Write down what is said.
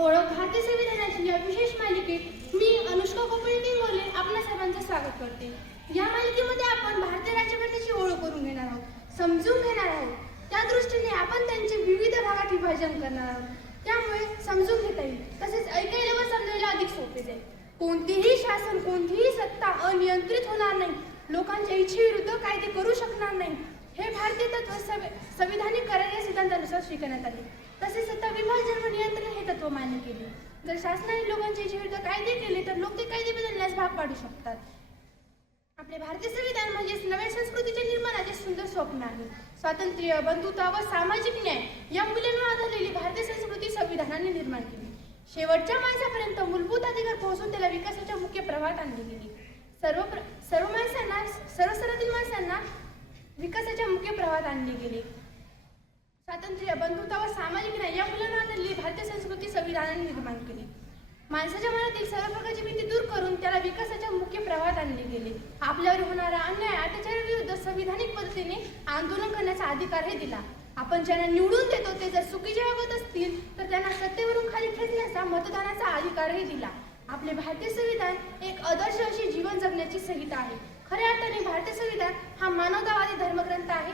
ओळख भारतीय संविधानाची या विशेष मालिकेत मी अनुष्का कोपळी बोले आपल्या सर्वांचं स्वागत करते. या मालिकेमध्ये आपण भारतीय राज्यघटनेची ओळख करून घेणार आहोत समजून घेणार आहोत. त्या दृष्टीने आपण त्यांचे विविध भागात विभाजन करणार आहोत. त्यामुळे समजून घेता येईल. तसेच ऐकायला व समजायला अधिक सोपे जाईल. कोणतेही शासन कोणतीही सत्ता अनियंत्रित होणार नाही. लोकांच्या इच्छेविरुद्ध कायदे करू शकणार नाही. हे भारतीय तत्व संविधानिक करार या सिद्धांतानुसार स्वीकारण्यात आले. तसेच सत्ता विभाजन व नियंत्रण मान्य केली. जर शासनाने लोकांच्या इच्छेविरुद्ध कायदे केले तर लोक ते कायदे बदलण्यास भाग पाडू शकतात. आपले भारतीय संविधान म्हणजेच नव्या संस्कृतीच्या निर्माणाचे सुंदर स्वप्न आहे. स्वातंत्र्य बंधुता व सामाजिक न्याय या मूल्यांवर आधारलेली भारतीय संस्कृती संविधानाने निर्माण केली. शेवटच्या माणसापर्यंत मूलभूत अधिकार पोहोचून त्याला विकासाच्या मुख्य प्रवाहात आणली गेली. सर्व सर्व माणसांना सर्व स्तरातील माणसांना विकासाच्या मुख्य प्रवाहात आणले गेले. स्वातंत्र्य बंधुता व सामाजिक न्याय या मुलांना आधारलेली भारतीय संस्कृती संविधानाने निर्माण केली माणसाच्या मनातील सर्व प्रकारची भीती दूर करून त्याला विकासाच्या मुख्य प्रवाहात आणले गेले. आपल्यावर होणारा अन्याय अत्याचाराविरुद्ध संविधानिक पद्धतीने आंदोलन करण्याचा अधिकारही दिला. आपण ज्यांना निवडून देतो ते जर चुकीचे वागत असतील तर त्यांना सत्तेवरून खाली खेचण्याचा मतदानाचा अधिकारही दिला. आपले भारतीय संविधान एक आदर्श अशी जीवन जगण्याची संहिता आहे. खऱ्या अर्थाने भारतीय संविधान हा मानवतावादी धर्मग्रंथ आहे.